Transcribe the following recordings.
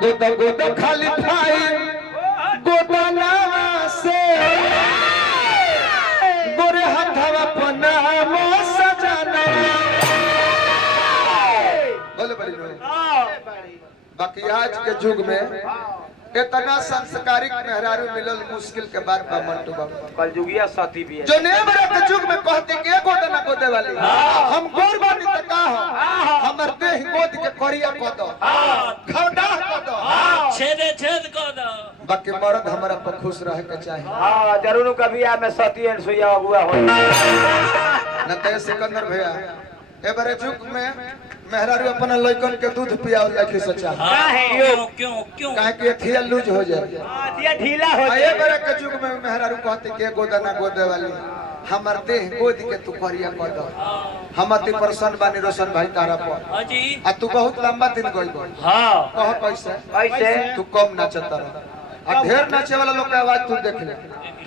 गोद गोद खाली भाई गोदना से गोरे हथवा पना मो सजाना बोले बड़ी बाकी आज के युग में इतना संस्कारिक मेहरारू मिलल मुश्किल के बाद मंटू बाबू कल जुगिया साथी भी है जो ने बड़ा के युग में कहते के गोद ना गोदे वाली हम गोर बानी त का हो हमर देह गोद के करिया क दो खौडा क दो छेद क दो बाकी मर्द हमारा पर खुश रहे के चाहिए हां जरूर कभी आ मैं साथी एंड सुइया अगुआ हो न ते सिकंदर भैया ए बारे युग में मेहरारू अपना लइकन के दूध पियावल लाखी सचा क्यों काहे कि थिया लूज हो जाए दिया ढीला हो ए बारे के युग में मेहरारू कहते के गोदा ना गोदे वाली हमर देह गोद के तू करिया क दो हम अति प्रसन्न बानी रोशन भाई तारा पर हां जी आ तू बहुत लंबा दिन गइल हां कह कैसे कैसे तू कम नाचत रह आ ढेर नाचे वाला लोग के आवाज तू देख ले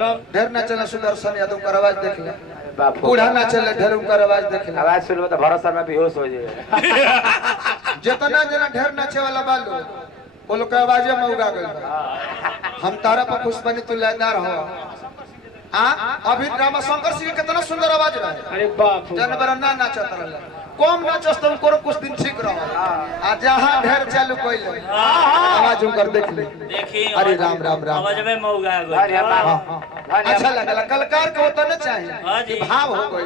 तब ढेर नाचना सुदर्शन यादव का आवाज देख ले बूढ़ा नाचे ले ढेर उनका आवाज देख ले आवाज सुनबो तो भरोसा में बेहोश हो जाए जितना जना ढेर नाचे वाला बालो वो लोग के आवाज में उगा गइल हम तारा पर खुश बनी तू लयदार हो अभी ड्रामा शंकर सिंह कितना सुंदर आवाज रहा है अरे बाप जानवर ना नाचत रहले कम नाचस तुम करो कुछ दिन ठीक रहो आ जहां ढेर चालू कइले आवाज उनकर देख ले देखिए अरे राम राम राम आवाज में मौगा गया अच्छा लगला कलाकार के होता न चाहिए हां जी भाव हो गई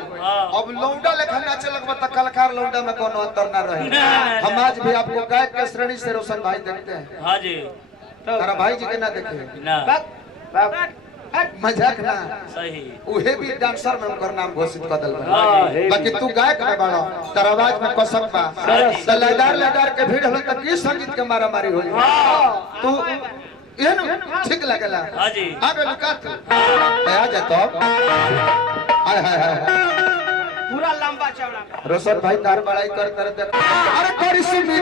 अब लौंडा लेखा नाचे लगबा त कलाकार लौंडा में कोनो अंतर ना रहे हम आज भी आपको गायक के श्रेणी से रोशन भाई देखते हैं हां जी तारा भाई जी के ना देखे ना मजाक ना सही उहे भी डांसर में उनकर नाम घोषित कर दल बाकी तू गायक ना बाड़ो तर आवाज में कसम बा लयदार के भीड़ होला त की संगीत के मारा मारी होई तू एहन ठीक लागला हां जी आगे लुका तू आ जा तो हाय हाय हाय पूरा लंबा चौड़ा रोशन भाई तार बड़ाई कर कर देख अरे कोरी सुनी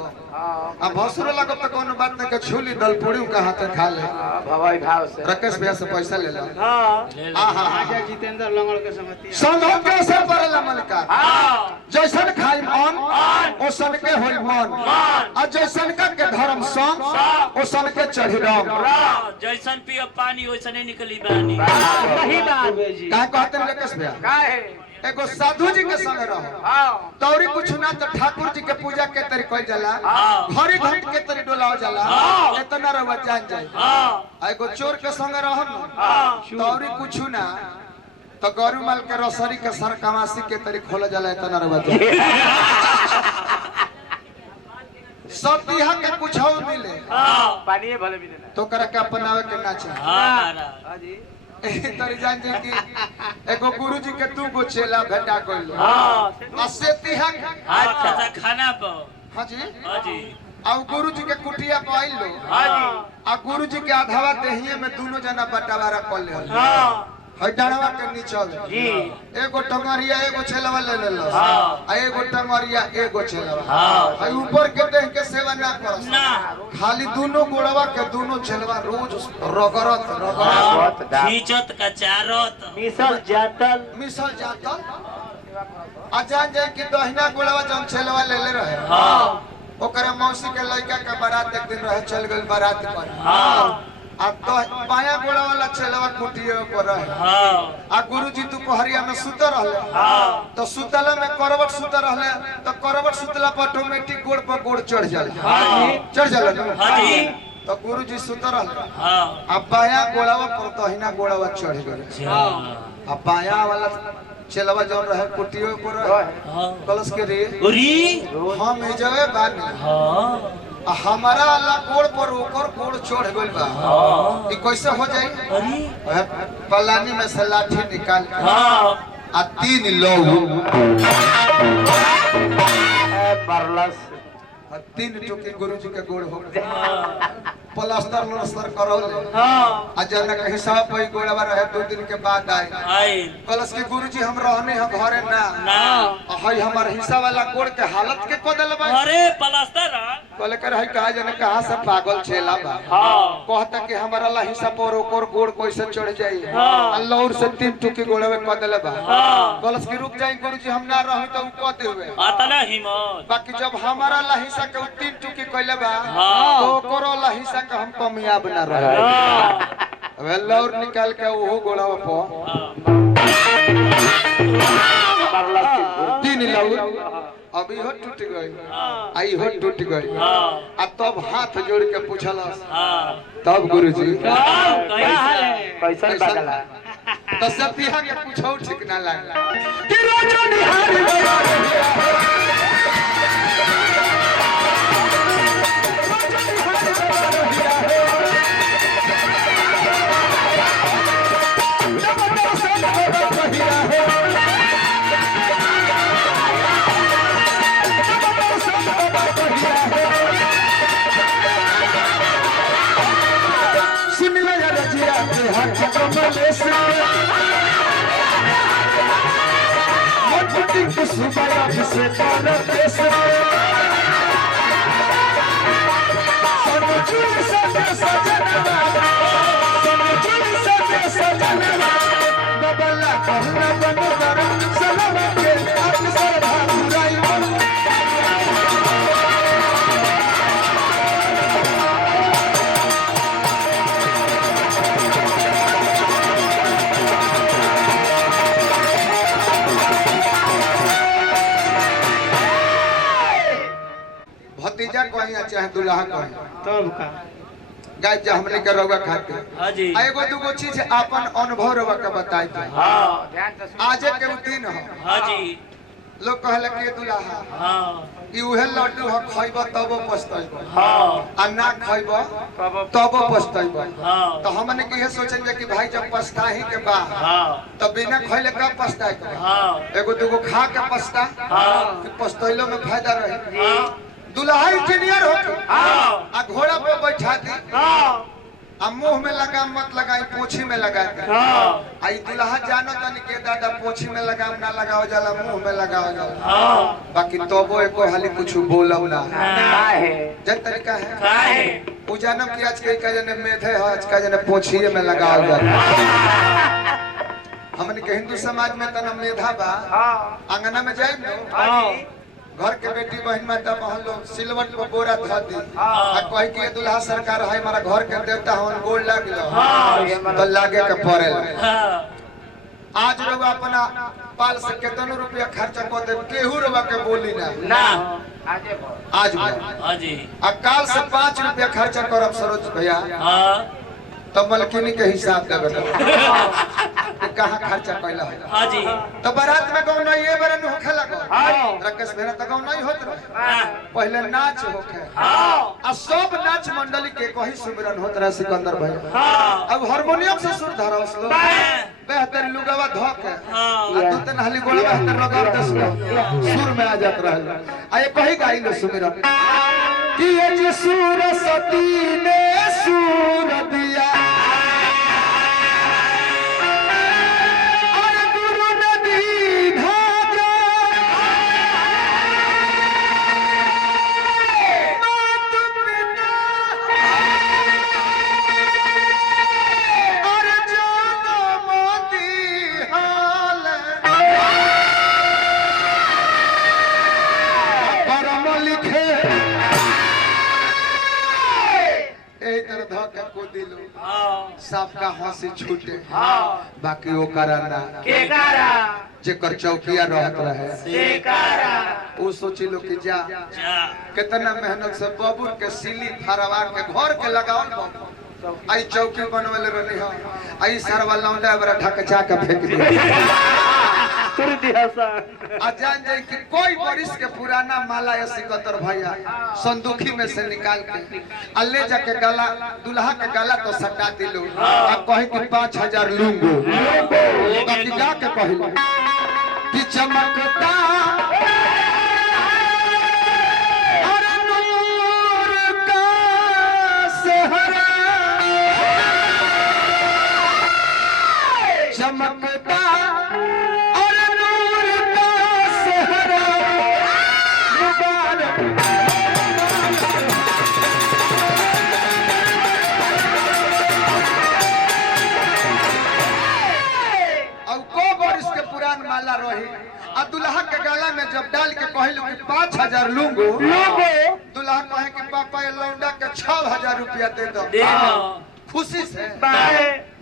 भसुर लगो तो कोनो बात न के छुली दल पूरी का हाथ खा ले भवाई भाव से राकेश भैया से पैसा ले लो हां आजा जितेंद्र लंगड़ के संगति संगो कैसे परला मलका जैसन खाई मन ओसन के होई मन आ जैसन का के धर्म संग ओसन के चढ़ी राम जैसन पियो पानी ओसने निकली बानी सही बात जी का कहते हैं राकेश भैया काहे एगो साधु जी के संग रहो तौरी कुछ ना तो ठाकुर जी के पूजा के तरी कइल जाला घड़ी घंट के तरी डोलाव जाला इतना रवा जान जाए एगो चोर के संग रहो तौरी कुछ ना तो गौरू माल के रसरी के सर कमासी के तरी खोल जाला इतना रवा जान सब दिहा के कुछ हो मिले पानी भले भी देना तो करे के अपनावे के ना चाहे हां जी तरी जान जे कि एगो गुरुजी के तू गो चेला भेटा कइलो हां असे तिहा अच्छा सा खाना पर हां जी आ गुरुजी के कुटिया पे आइलो हां जी आ गुरुजी के आधावा देहिए में दोनों जना बंटवारा कर ले हां हई डाणवा के नीचे जी एगो टंगरिया एगो छेलवा ले लेलो हां आ एगो टंगरिया एगो छेलवा हां हई ऊपर के देह के सेवा ना करस ना खाली दोनों गोड़वा के दोनों छेलवा रोज रगरत खींचत का चारत मिसल जातल मिसल जातल आ जान जाए कि दहिना गोड़वा जौन छेलवा ले ले रहे हां ओकरा मौसी के लड़का के बारात एक दिन रहे चल गइल बारात पर हां आ तो बाया गोड़ा वाला छेलवा कुटिए पर रहे हां आ गुरुजी दोपहरिया में सुत रहले हां तो सुतला में करवट सुत रहले तो करवट सुतला पर ऑटोमेटिक गोड़ पर गोड़ चढ़ जाला हां चढ़ जाला ना हां जी तो गुरुजी सुत रहले हां आ बाया गोड़वा पर दहिना गोड़वा चढ़ गए आ बाया वाला छेलवा जौन रहे कुटिए पर रहे हां कलश के रे उरी हम ए जवे बानी हां आ हमारा वाला गोड़ पर ओकर गोड़ चढ़ गइल बा हां ई कैसे हो जाई अरे पलानी में से लाठी निकाल के हां आ 3 लोग बरलस 3 टुकी गुरुजी के गोड़ हो प्लास्टर करौले हां आ जना के हिसाब पे गोड़वा रहे 2 दिन के बाद आए आई कलश के गुरुजी हम रहने हम घरे ना ना हई हमर हिस्सा वाला गोड़ के हालत के को देले बा अरे प्लास्टर कहले कर हई कहा जना कहां से पागल छेला बा हां कहता कि हमारा ला हिस्सा पर ओकर गोड़ कैसे चढ़ जाई हां अल्लाह से 3 टुकी गोड़वे को देले बा हां कलश के रुक जाई गुरुजी हम ना रही तो उ को देवे आतना हिम्मत बाकी जब हमारा ला हिस्सा के 3 टुकी कइले बा हां तो ओकरो ला हिस्सा के हम कामयाब ना रहे अब लौर निकाल के ओहो गोड़वा पर बरलस 3 लौर अभी हो टूट गई आई हो टूट गई आ तब हाथ जोड़ के पूछलस तब गुरुजी कैसन बदला तो सतिया के पूछो ठीक ना लागला कि रोजो निहारी बड़ा भतीजा कहीं चाहे दुल्हा कहीं तब का गाय जा हमने के रउआ खाते हां जी एगो दूगो चीज अपन अनुभव रउआ के बताई दे हां ध्यान तो आज के दिन हो हां जी लोग कहले कि दुल्हा हां ई उहे लड्डू ह खइब तब पछतइब हां आ ना खइब तब पछतइब हां तो हमने के ये सोचन जे कि भाई जब पछताही के बा हां तो बिना खइले कब पछताए के हां एगो दूगो खा के पछता हां फिर पछतइलो में फायदा रहे हां दुल्हा इंजीनियर हो हां आ घोड़ा पे बैठा दी हां आ मुंह में लगाम मत लगाई पोछी में लगा दे हां आई दुल्हा जानो तनी के दादा पोछी में लगाम ना लगाओ जाला मुंह में लगाओ जाला हां बाकी तोबो एको हाली कुछ बोलब ना काहे जन तरीका है काहे उ जानम कि आज के का जने मेधे है आज का जने पोछी में लगाओ जाला हमन के हिंदू समाज में तना मेधा बा हां आंगना में जाई नो हां घर के बेटी बहन माता बहन लोग सिलवट पर बोरा धर दी आ कह के दुल्हा सरकार है हमारा घर के देवता हन गोड़ लाग लो तो लागे के पड़े हां आज लोग अपना पाल से कितनो रुपया खर्चा कर दे केहू रुपया के बोली ना ना आज हां जी आ काल से 5 रुपया खर्चा करब सरोज भैया हां तब मलकिनी के हिसाब देबे तो कहाँ खर्चा कैला है हाँ जी तो बारात में गाँव नहीं ये बरन होखे लगो रकेश मेहरा तो गाँव नहीं होत रहे पहले नाच होखे आ सब नाच मंडली के कहीं सुमिरन होत रहे सिकंदर भाई अब हारमोनियम से सुर धरस लो बेहतर लुगावा धोक है आ तो नहली गोला बेहतर लगा दस सुर में आ जात रहे आ ये कहीं गाई लो सुमिरन कि ये जी सूर सती ने सूर दिया और गुरु ने दी धागा मात पिता और जनम दी हाल परम लिखे धोखा को दिलो सबका हंसी छूटे बाकी वो कराना जेकर चौकिया रहत रहे वो सोची लो कि जा कितना मेहनत से बबूर के सिली फरवा के घर के लगाओ आई चौकी बनवले रहनी हो आई सरवा लौंडा बरा ढकचा के फेंक दिया आ जान जाए कि कोई बरिस के पुराना माला या सिकंदर भैया संदूखी में से निकाल के आ ले जाके गला दुल्हा के गला तो सटा दिलो आ कहे कि 5000 लूंगो बाकी गा के कहलो कि चमकता और नूर का सहरा चमकता माला रही आ दुल्हा के गला में जब डाल के कहलू कि 5000 लूंगो दुल्हा कहे कि पापा ये लौंडा के 6000 रुपया दे दो खुशी से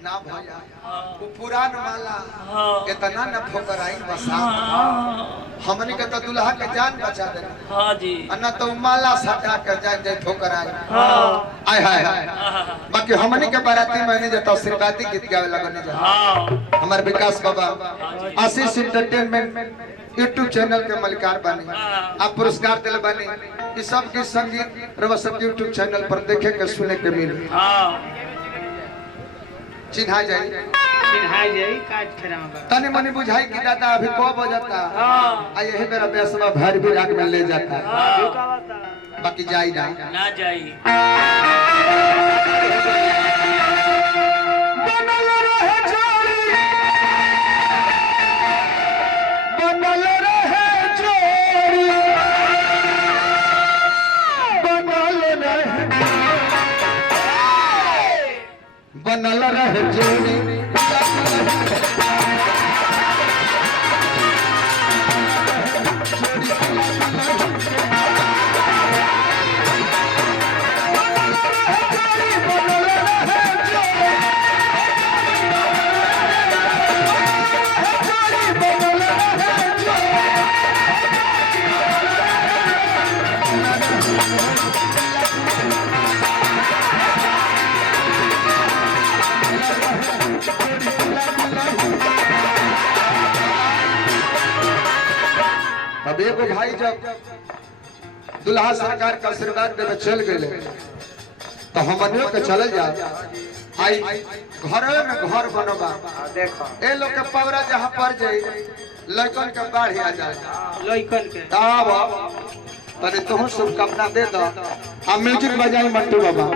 ना भैया वो पुरान माला इतना न ठोकराई बसा हमनी के तो दुल्हा के जान बचा दे हाँ जी अन्ना तो माला सटा के जान जाए ठोकराई आय हाय बाकी हमनी के बाराती में जे तो आशीर्वादी गीत गावे लगने जा हमारे विकास बाबा आशीष एंटरटेनमेंट यूट्यूब चैनल के मालिकार बने आप पुरस्कार दिले बने ये सब के संगीत रवा सब यूट्यूब चैनल पर देखे के सुने के मिले चिन्हा जाई काज खराब तनी मनी बुझाई कि दादा अभी को बजता आ यही मेरा बेसवा भर भी राग में ले जाता बाकी जाई ना जाई बनल रहे जोड़ी बनल रहे जोड़ी बनल रहे जोड़ी अब एगो भाई जब दुल्हा सरकार का आशीर्वाद देवे चल गए तो हमनियों के चल जा आई घरे में घर बनवा देखो ए लोग के पवरा जहां पर जाई लड़कन के बाढ़ आ जाए लइकन के तब तने तुम शुभकामना दे दो हम म्यूजिक बजाई मंटू बाबा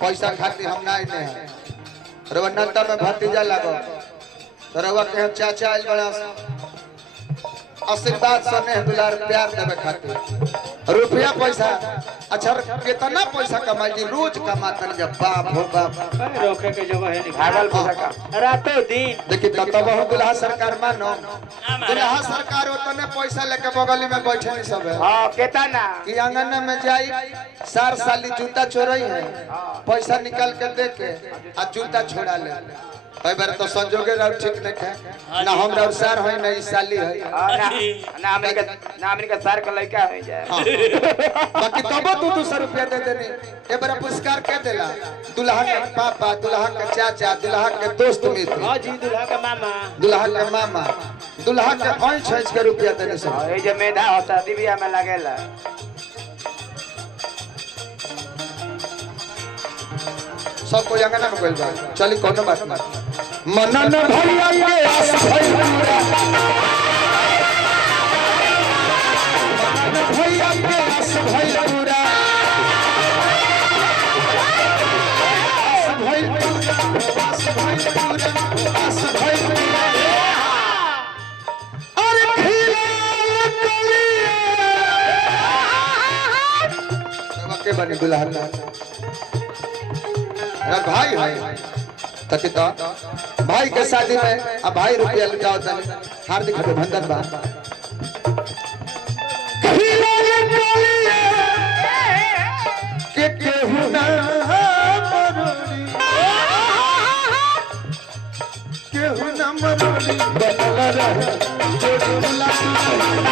पैसा खातिर हम ना आइले हैं रवन्नता में भतीजा लागो रवा के चाचा आइल बड़ा आशीर्वाद सने दुलार प्यार देवे खातिर रुपया पैसा अच्छा कितना पैसा कमाई जी रोज कमातन जब बाप हो बाप रोके के जगह है नहीं भागल पूजा का रातों दिन देखिए तब बहुत दुल्हा सरकार मानो दुल्हा सरकार उतने पैसा लेके बगल में बैठे नहीं सब है हां केता ना कि आंगन में जाई सार साली जूता चोरई है पैसा निकाल के दे के आ जूता छोड़ा ले कई बार तो संजोगे रह ठीक नहीं है ना हमरा सार है ना ई साली है ना अमेरिका सार का लड़का हो जाए बाकी तब तू 200 रुपया दे देनी ए बार पुरस्कार के देला दुल्हा के पापा दुल्हा के चाचा दुल्हा के दोस्त मित्र हां जी दूल्हा का मामा दुल्हा के मामा दुल्हा के 5 के रुपया देने से ये जो मेधा होता दिव्या में लगेला सब कोई अंगना में गइल बा चली कोनो बात ना मनन भैया के आस भइल पूरा मनन भैया के आस भइल पूरा आस भइल पूरा आस भइल पूरा आस भइल पूरा अरे खिलाल कलिया के बने दुल्हा अरे भाई है तकी तो भाई के शादी में अब भाई रुपया लुटाओ तनी हार्दिक अभिनंदन बा के केहू ना मरोड़ी केहू ना मरोड़ी बनल रहे जोड़ी गुलाब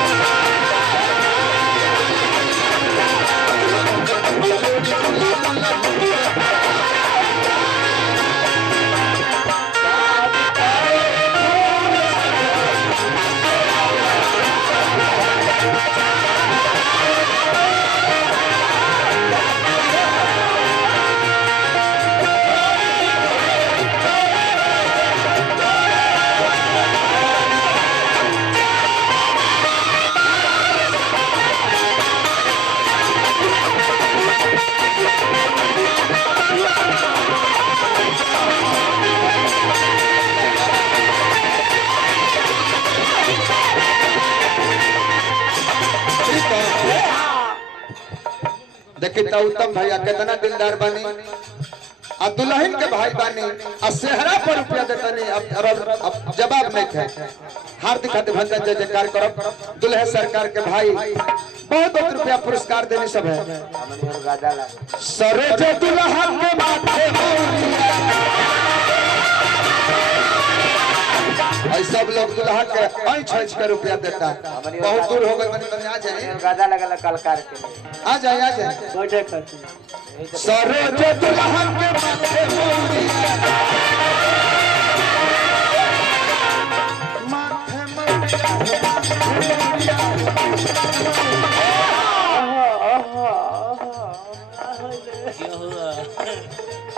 देखिए तो उत्तम भैया कितना दिलदार बनी आ दुल्हन के भाई बनी आ सेहरा पर रुपया देता नहीं अब जवाब नहीं थे हार्दिक अभिनंदन जय जयकार करो दुल्हे सरकार के भाई बहुत बहुत रुपया पुरस्कार देने सब है सरोज दुल्हा के माथे सब लोग दुल्हा के 5 के रुपया देता बहुत दूर हो गए मैंने आ जाए गादा लगा कलकार के आ जाए बैठे करते सरोज दुल्हा के माथे क्या हुआ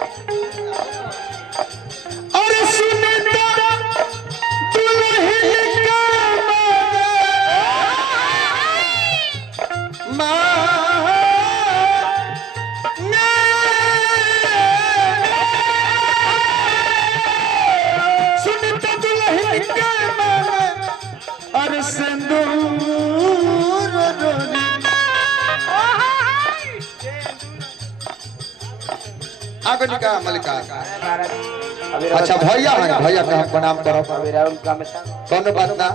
अरे सुने आगे निका मलिका अच्छा भैया है भैया का हम प्रणाम करो कौन बात ना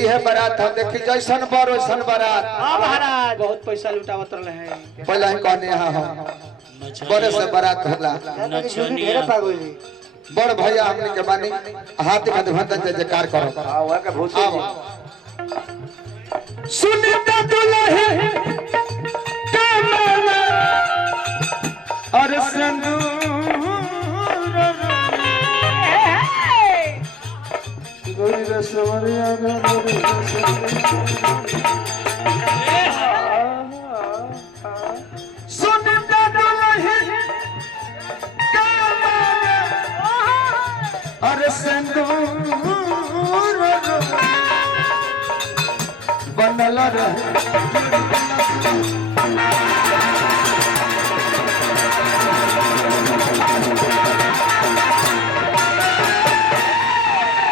यह बारात हम देखी जैसन बर वैसन बारात हां महाराज बहुत पैसा लुटावत रहे हैं पहले ही कहने यहाँ हम बड़े से बारात होला बड़ भैया हमने के मानी हाथ का अभिनंदन जय जयकार करो हां वह के भूत सुनता दुल्हे के माना और संदूर गोरी रसवरिया गोरी सुनता दुल्हे के माना और संदूर बनल रहे